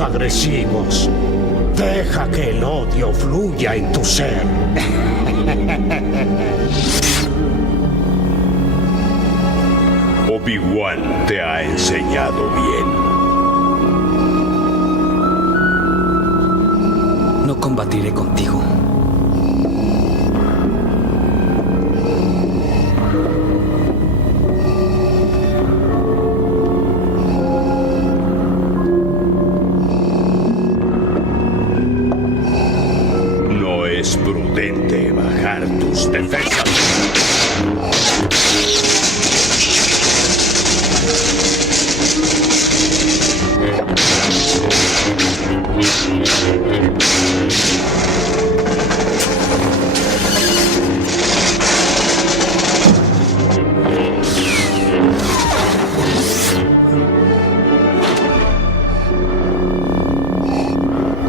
actos agresivos. Deja que el odio fluya en tu ser. Obi-Wan te ha enseñado bien. No combatiré contigo. No es prudente bajar tus defensas.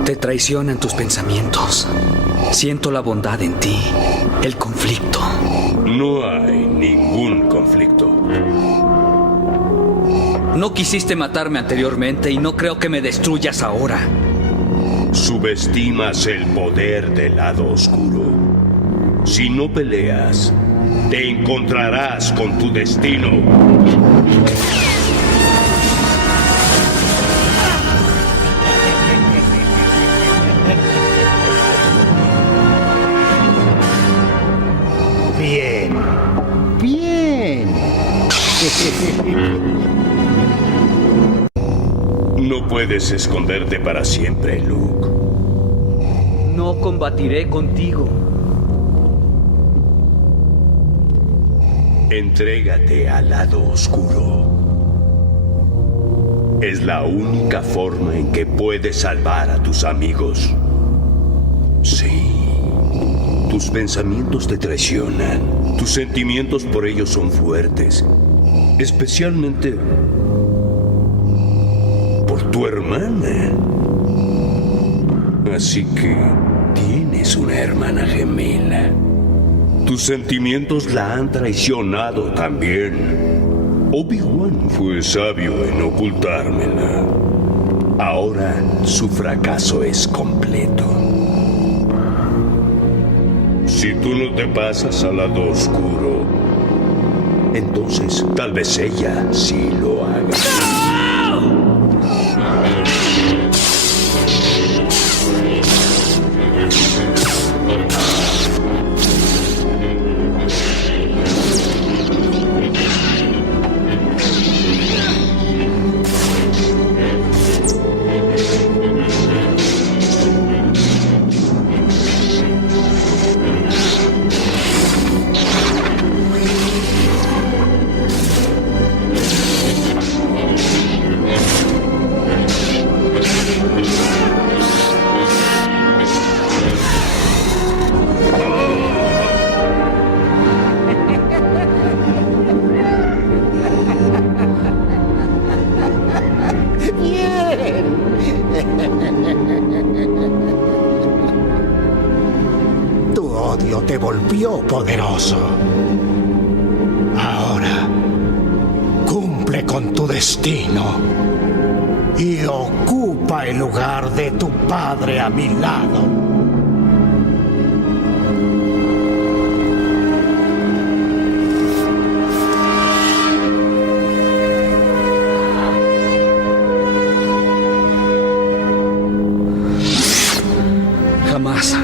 Te traicionan tus pensamientos. Siento la bondad en ti, el conflicto. No hay ningún conflicto. No quisiste matarme anteriormente y no creo que me destruyas ahora. Subestimas el poder del lado oscuro. Si no peleas, te encontrarás con tu destino. Bien. Bien. No puedes esconderte para siempre, Luke. No combatiré contigo. Entrégate al lado oscuro. Es la única forma en que puedes salvar a tus amigos. Sí. Tus pensamientos te traicionan. Tus sentimientos por ellos son fuertes. Especialmente por tu hermana. Así que tienes una hermana gemela. Tus sentimientos la han traicionado también. Obi-Wan fue sabio en ocultármela. Ahora su fracaso es completo. Si tú no te pasas al lado oscuro, entonces tal vez ella sí lo haga. Tu odio te volvió poderoso. Ahora, cumple con tu destino y ocupa el lugar de tu padre a mi lado. Jamás.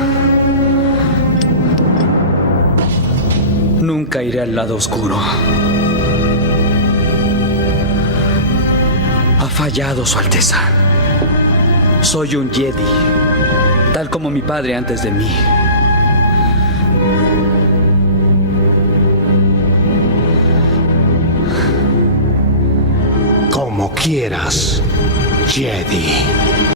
Nunca iré al lado oscuro. Ha fallado, Su Alteza. Soy un Jedi, tal como mi padre antes de mí. Como quieras, Jedi.